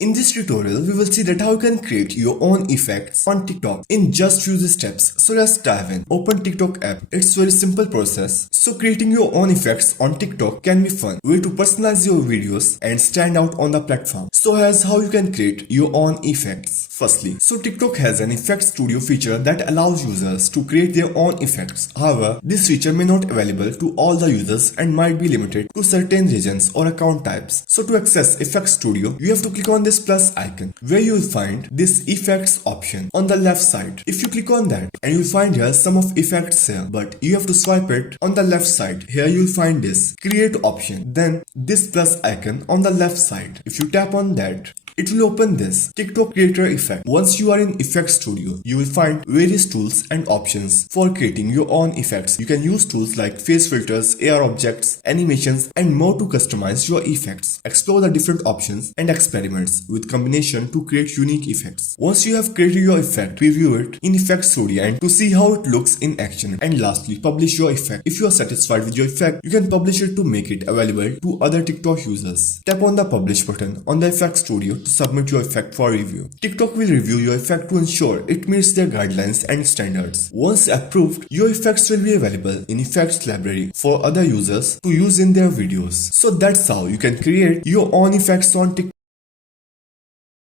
In this tutorial, we will see that how you can create your own effects on TikTok in just few steps. So let's dive in. Open TikTok app. It's very simple process. So creating your own effects on TikTok can be fun way to personalize your videos and stand out on the platform. So here's how you can create your own effects. Firstly, so TikTok has an effect studio feature that allows users to create their own effects. However, this feature may not available to all the users and might be limited to certain regions or account types. So to access Effects Studio, you have to click on this plus icon where you will find this effects option on the left side. If you click on that, and you'll find here some of effects here, but you have to swipe it on the left side. Here you'll find this create option, then this plus icon on the left side. If you tap on that, it will open this TikTok creator effect. Once you are in Effects Studio, you will find various tools and options for creating your own effects. You can use tools like face filters, AR objects, animations, and more to customize your effects. Explore the different options and experiments with combination to create unique effects. Once you have created your effect, preview it in Effects Studio and to see how it looks in action. And lastly, publish your effect. If you are satisfied with your effect, you can publish it to make it available to other TikTok users. Tap on the publish button on the Effects Studio to submit your effect for review. TikTok will review your effect to ensure it meets their guidelines and standards. Once approved, your effects will be available in Effects Library for other users to use in their videos. So that's how you can create your own effects on TikTok.